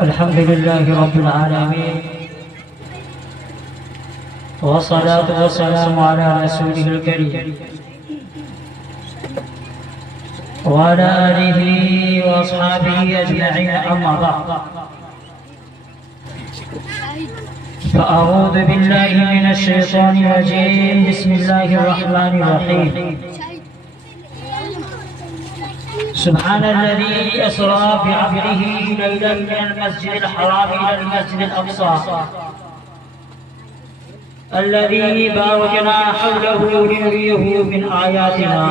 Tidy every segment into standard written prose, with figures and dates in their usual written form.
الحمد لله رب العالمين، والصلاة والسلام على رسوله الكريم وعلى آله وأصحابه أجمعين. أما بعد، فأعوذ بالله من الشيطان الرجيم. بسم الله الرحمن الرحيم. سبحان الذي أسرى بعبده ليلا من المسجد الحرام إلى المسجد الأقصى الذي باركنا حوله لنريه من آياتنا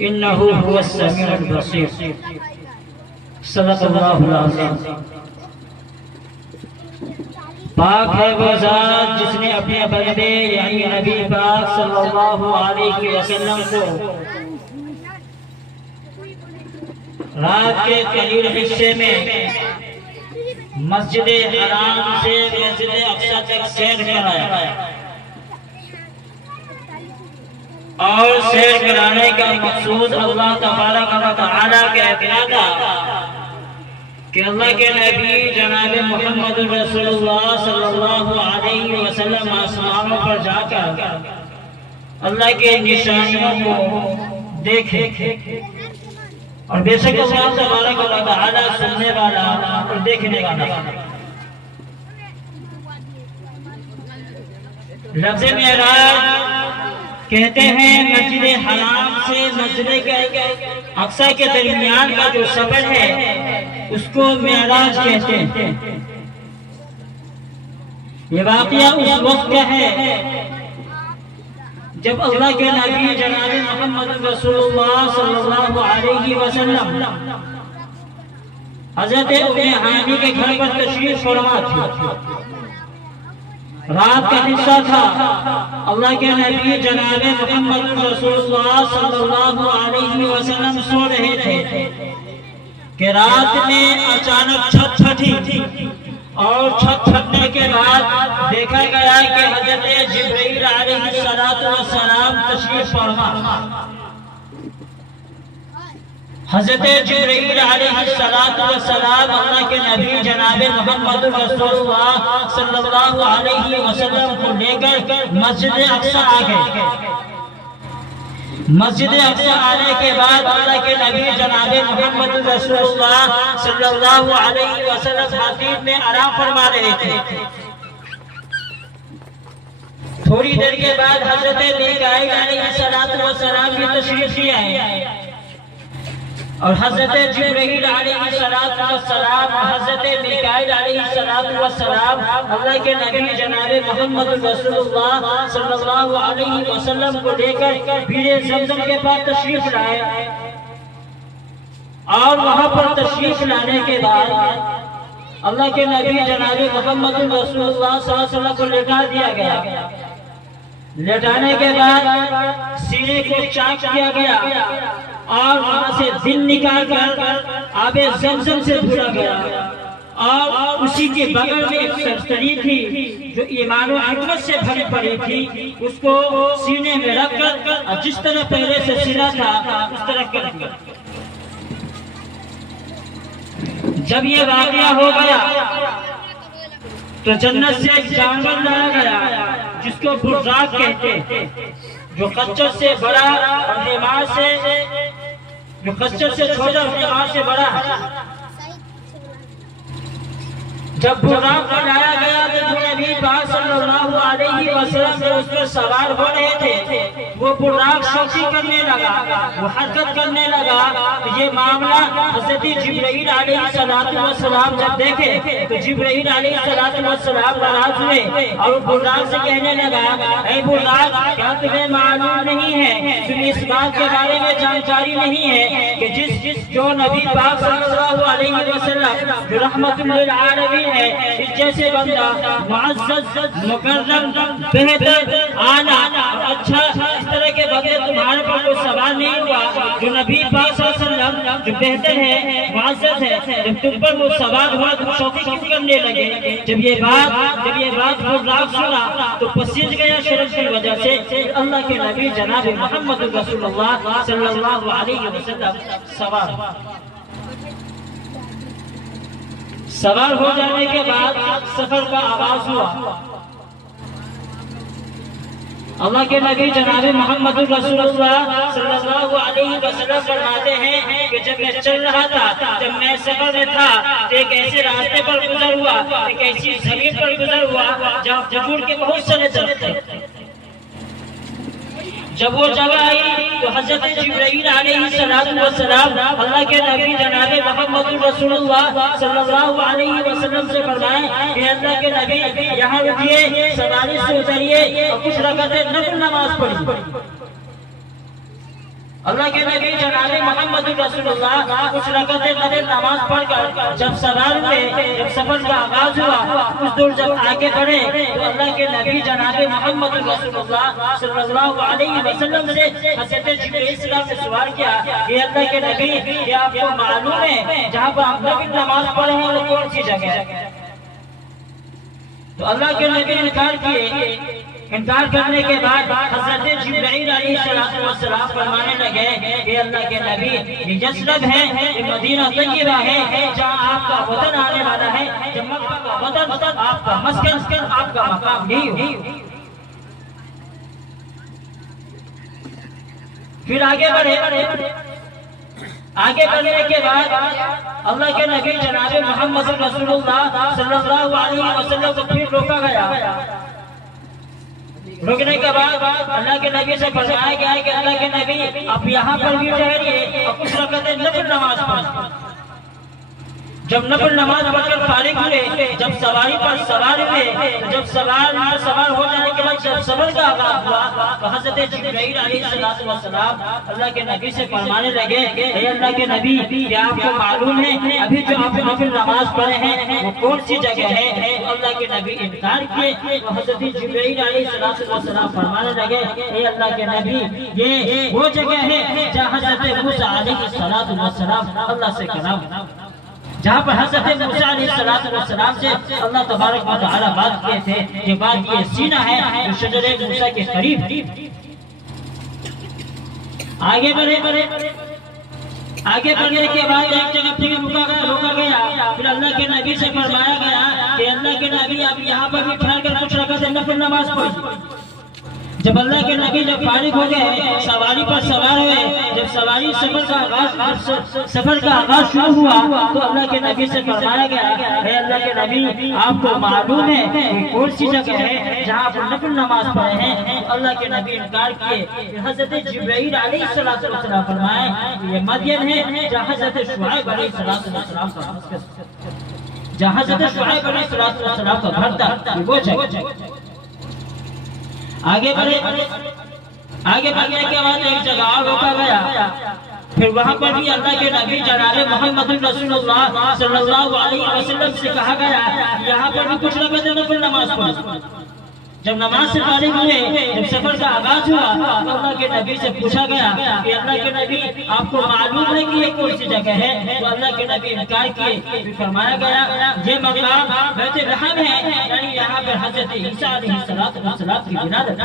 إنه هو السميع البصير. صدق الله العظيم. پاک ہے وہ ذات جس نے اپنے بندے یعنی نبی پاک صلی اللہ علیہ وسلم کو رات کے قلیل حصے میں مسجد حرام سے مسجد اقصی تک سیر کرایا، اور سیر کرانے کا مقصود اللہ تبارک و تعالیٰ کا اعتنا تھا کہ اللہ کے نبی جناب محمد رسول اللہ صلی اللہ علیہ وسلم آسمانوں پر جا کر اللہ کے نشانیوں کو دیکھے، اور بے شک اللہ تبارک و تعالیٰ سننے والا اور دیکھنے والا. لفظ معراج کہتے ہیں مسجد حرام سے مسجد اقصی کے درمیان کا جو سفر ہے اس کو معراج کہتے ہیں. یہ واقعہ اس وقت کا ہے جب اللہ کے نبی جناب محمد رسول اللہ صلی اللہ علیہ وسلم حضرت ام ہانی کے گھر پر تشریف فرما تھی. رات کا حصہ تھا. اللہ کے نبی جناب محمد رسول اللہ صلی اللہ علیہ وسلم سو رہے تھے کہ رات میں اچانک چھت پھٹی، اور چھت پھٹنے کے بعد دیکھا گیا کہ حضرت جبرائیل علیہ السلام تشریف فرما. حضرت جبرائیل علیہ السلام اللہ کے نبی جناب محمد رسول اللہ صلی اللہ علیہ وسلم کو لے کر مسجد اقصی آ گئے. مسجد اقصی آنے کے بعد اللہ کے نبی جناب محمد رسول اللہ صلی اللہ علیہ وسلم حدیث میں آرام فرما رہے تھے. تھوڑی دیر کے بعد حضرت میکائیل علیہ السلام کی تشریف لے آئے، اور حضرت جبرائیل علیہ السلام اور حضرت میکائیل علیہ السلام اللہ کے نبی جناب محمد رسول اللہ صلی اللہ علیہ وسلم کو لے کر بیر زمزم کے پاس تشریف لائے، اور وہاں پر تشریف لانے کے بعد اللہ کے نبی جناب محمد رسول اللہ صلی اللہ علیہ وسلم کو لٹا دیا گیا. لٹانے کے بعد سینے کو چاک کیا گیا، اور وہاں سے دل نکال کر آب زمزم سے دھویا گیا، اور اسی کے بغل میں ایک سرسری تھی جو ایمان و حکمت سے بھری پڑی تھی، اس کو سینے میں رکھ کر جس طرح پہلے سے سینا تھا اس طرح کر دیا. جب یہ واقعہ ہو گیا تو جنت سے ایک جانور لایا گیا جس کو براق کہتے ہیں، جو خچر سے بڑا اور حمار سے جو خچر سے چھوٹا اور حمار سے بڑا ہے. جب براق کو لایا گیا تو نبی پاک صلی اللہ علیہ وسلم اس پر سوار ہو رہے تھے. وہ براق شوخی کرنے لگا، وہ حرکت کرنے لگا. یہ معاملہ حضرت جبرائیل علیہ السلام جب دیکھے تو جبرائیل علیہ السلام ناراض ہوئے، اور وہ براق سے کہنے لگا، اے براق، کیا تمہیں معلوم نہیں ہے، تمہیں اس بات کے بارے میں جانکاری نہیں ہے کہ جو نبی پاک صلی اللہ علیہ وسلم جو رحمت للعالمین ہے، اس جیسے بندہ معزز، مکرم، بہتر، اعلیٰ، اچھا طرح کے بندے تمہارے پر کوئی سوار نہیں ہوا جو نبی پاک صلی اللہ علیہ وسلم جو بہتر ہے معزز ہے، جب تم پر وہ سوار ہوا تو شوخی کیوں کرنے لگے؟ جب یہ بات راگ سنا تو پسیج گیا شرک کی وجہ سے۔ اللہ کے نبی جناب محمد رسول اللہ صلی اللہ علیہ وسلم سوار ہو جانے کے بعد سفر کا آغاز ہوا۔ اللہ کے نبی جناب محمد رسول اللہ صلی اللہ علیہ وسلم فرماتے ہیں کہ جب میں چل رہا تھا، جب میں سفر میں تھا تو ایک ایسے راستے پر گزر ہوا، ایک ایسی زمین پر گزر ہوا جہاں کھجور کے بہت سارے درخت تھے۔ جب وہ جگہ آئی تو حضرت جبرائیل علیہ السلام اللہ کے نبی جناب محمد رسول اللہ صلی اللہ علیہ وسلم سے فرمائے کہ اللہ کے نبی یہاں رکیے، سواری سے اتریے اور کچھ رکعتیں نفل نماز پڑھی۔ اللہ کے نبی جناب محمد رسول اللہ کچھ رکعتیں نفل نماز پڑھ کر جب سوار ہوئے، جب سفر کا آغاز ہوا، کچھ دور جب آگے بڑھے تو اللہ کے نبی جناب محمد رسول اللہ صلی اللہ علیہ وسلم سے حضرت جبرائیل السلام نے سوال کیا کہ اللہ کے نبی کیا آپ کو معلوم ہے جہاں پر آپ نفل نماز پڑھے ہیں وہ کون سی جگہ ہے؟ تو اللہ کے نبی انکار کیے۔ انکار کرنے کے بعد حضرت جبرائیل علیہ السلام فرمانے لگے کہ اللہ کے نبی یہ یثرب ہے، یہ مدینہ طیبہ ہے جہاں آپ کا وطن آنے والا ہے، جب مکہ کا وطن آپ کا مسکن آپ کا مقام یہی ہو۔ پھر آگے بڑھنے کے بعد اللہ کے نبی جناب محمد رسول اللہ صلی اللہ علیہ وسلم کو پھر روکا گیا۔ روکنے کے بعد اللہ کے نبی سے فرمایا گیا ہے کہ اللہ کے نبی آپ یہاں پر بھی ٹھہریے اور کچھ رکعتیں نفل نماز پڑھیں۔ جب نفل نماز پڑھ کر فارغ ہوئے، جب سواری پر سوار ہوئے، جب سوار ہو جانے کے بعد جب سفر کا آغاز ہوا تو حضرت جبرائیل علیہ السلام اللہ کے نبی سے فرمانے لگے اے اللہ کے نبی کیا آپ کو معلوم ہے ابھی جو آپ نفل نماز پڑھے ہیں وہ کون سی جگہ ہے؟ اللہ کے نبی انکار کیے تو حضرت جبرائیل علیہ السلام فرمانے لگے اے اللہ کے نبی یہ وہ جگہ ہے جہاں حضرت موسیٰ علیہ السلام اللہ سے کلام، جہاں پر حضرت موسیٰ علیہ السلام سے اللہ تبارک و تعالی بات کیے تھے۔ یہ بات یہ سینہ ہے جو شجر موسیٰ کے قریب۔ آگے بڑھنے کے بعد ایک جگہ پھر روکا گیا، پھر اللہ کے نبی سے فرمایا گیا کہ اللہ کے نبی آپ یہاں پر بھی ٹھہر کر کچھ رکعتیں نفل نماز پڑھیں۔ جب اللہ کے نبی جب فارغ ہو گئے، سواری پر سوار ہوئے، جب سواری سفر کا آغاز شروع ہوا تو اللہ کے نبی سے فرمایا گیا اے اللہ کے نبی آپ کو معلوم ہے کہ کون سی جگہ ہے جہاں آپ نفل نماز پڑھے ہیں؟ اللہ کے نبی انکار کیے۔ حضرت جبرائیل علیہ السلام فرمائے یہ مدین ہے جہاں حضرت شعیب علیہ السلام کا مسکن، جہاں حضرت شعیب علیہ السلام کا گھر تھا، وہ جگہ۔ آگے بڑھنے کے بعد ایک جگہ اور روکا گیا، پھر وہاں پر بھی اللہ کے نبی جناب محمد رسول اللہ صلی اللہ علیہ وسلم سے کہا گیا یہاں پر بھی کچھ رکعتیں نفل نماز پڑھیں۔ جب نماز سے فارغ ہوئے، جب سفر کا آغاز ہوا تو اللہ کے نبی سے پوچھا گیا کہ اللہ کے نبی آپ کو معلوم ہے کہ یہ کون سی جگہ ہے؟ تو اللہ کے نبی انکار کیے، پھر فرمایا گیا یہ مقام بیت لحم ہے، یعنی یہاں پر حضرت عیسیٰ علیہ السلام کی ولادت۔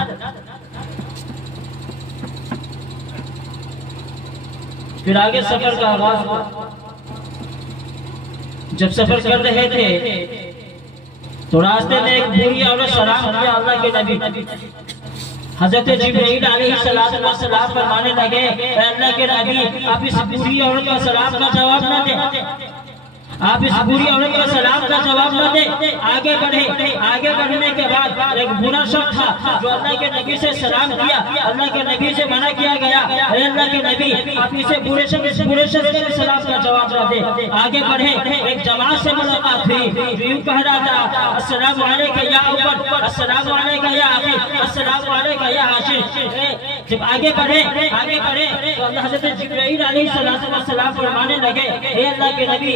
پھر آگے سفر کا آغاز ہوا۔ جب سفر کر رہے تھے تو راستے میں ایک بوڑھی عورت سلام کیا اللہ کے نبی۔ حضرت جبرائیل علیہ السلام فرمانے لگے اے اللہ کے نبی آپ اس بوڑھی عورت کا سلام کا جواب نہ دیں، آپ اس بری عورت کا سلام کا جواب نہ دیں۔ آگے بڑھنے کے بعد ایک برا شخص تھا جو اللہ کے نبی سے سلام کیا، اللہ کے نبی سے منع کیا گیا اے اللہ کے نبی آپ اسے برے شخص کے سلام کا جواب نہ دیں۔ آگے بڑھے، ایک جماعت سے ملاقات ہوئی جو یوں کہہ رہا تھا السلام علیکم یا عمر، السلام علیکم یا اخی، السلام علیکم یا حاشر۔ جب آگے بڑھے تو اللہ حضرت جبرائیل علیہ السلام فرمانے لگے اے اللہ کے نبی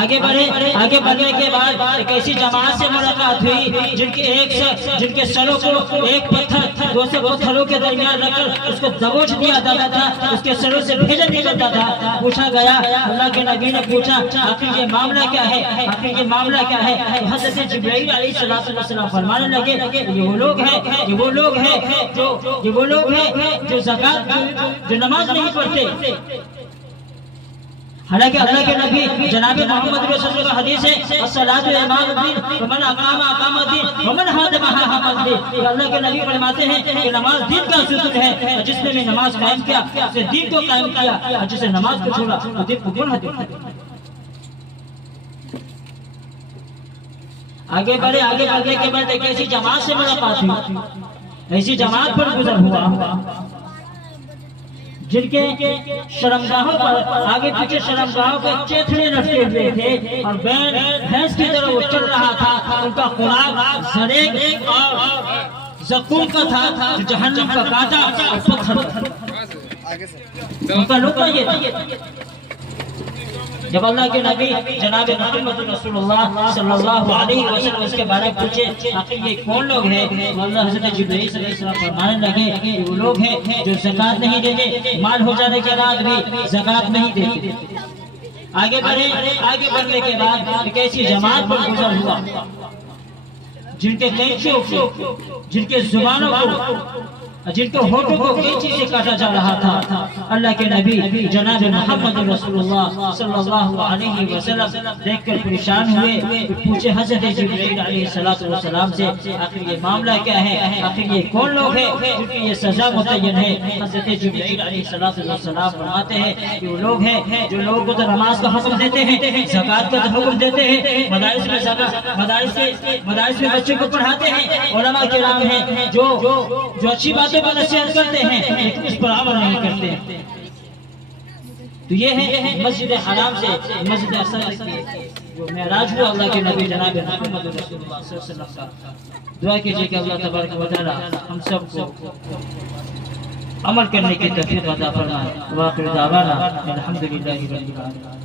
آگے بڑھنے کے بعد ایک ایسی جماعت سے ملاقات ہوئی جن کے سروں کو ایک پتھر دوسرے پتھروں کے درمیان رکھ کر اس کو دبوچ دیا جاتا تھا، اس کے سروں سے بھیجا دیا جاتا تھا۔ پوچھا گیا، اللہ کے نبی نے پوچھا آخر یہ معاملہ کیا ہے، آخر یہ معاملہ کیا ہے؟ حضرت جبرائیل علیہ السلام فرمانے لگے یہ وہ لوگ ہیں جو زکات جو نماز نہیں پڑھتے۔ حالانکہ اللہ کے نبی جناب محمد رسول اللہ کا حدیث ہے الصلاۃ امام الدین ومن اقام الدین ومن هدم الدین۔ اللہ کے نبی فرماتے ہیں کہ نماز دین کا ستون ہے، جس نے بھی نماز قائم کیا اس نے دین کو قائم کیا، اور جس نے نماز کو چھوڑا وہ دین کو گمراہ کیا۔ آگے بڑھنے کے بعد ایک ایسی جماعت سے ملاقات ہوئی، ایسی جماعت پر گزر ہوا جن کے شرمگاہوں پر آگے پیچھے شرمگاہوں پہ چیتھڑے لٹکے ہوئے تھے اور بھینس کی طرح وہ چل رہا تھا۔ ان کا خوراک زریق اور زقوم کا تھا، جو جہنم کا کانٹا اور پتھر تھا۔ ان کا لقمہ یہ تھا۔ جب اللہ کے نبی جناب محمد رسول اللہ صلی اللہ علیہ وسلم اس کے بارے میں پوچھے آخر یہ کون لوگ ہیں، اللہ حضرت جبرائیل علیہ السلام فرمانے لگے کہ وہ لوگ ہیں جو زکات نہیں دیتے، مال ہو جانے کے بعد بھی زکات نہیں دیتے۔ آگے بڑھنے کے بعد ایک ایسی جماعت پر گزر ہوا جن کے کینچیوں کو، جن کے زبانوں کو، جن کے ہونٹوں کو کینچی سے کاٹا جا رہا تھا۔ اللہ کے نبی جناب محمد رسول اللہ صلی اللہ علیہ وسلم دیکھ کر پریشان ہوئے، پوچھے حضرت جبرائیل علیہ السلام سے آخر یہ معاملہ کیا ہے، آخر یہ کون لوگ ہیں جن کی یہ سزا متعین ہے؟ حضرت جبرائیل علیہ السلام فرماتے ہیں کہ وہ لوگ ہیں جو لوگوں کو تو نماز کا حکم دیتے ہیں، زکات کا حکم دیتے ہیں، مدارس میں بچوں کو پڑھاتے ہیں، علماء کرام ہیں جو اچھی باتیں پر نصیحت کرتے ہیں لیکن اس پر عمل نہیں کرتے۔ تو یہ ہے مسجد حرام سے مسجد اقصی جو معراج ہوا اللہ کے نبی جناب محمد رسول اللہ صلی اللہ علیہ وسلم کا۔ دعا کیجئے کہ اللہ تبارک و تعالی ہم سب کو عمل کرنے کی توفیق عطا فرمائے۔ واخر دعوانا الحمدللہ رب العالمین۔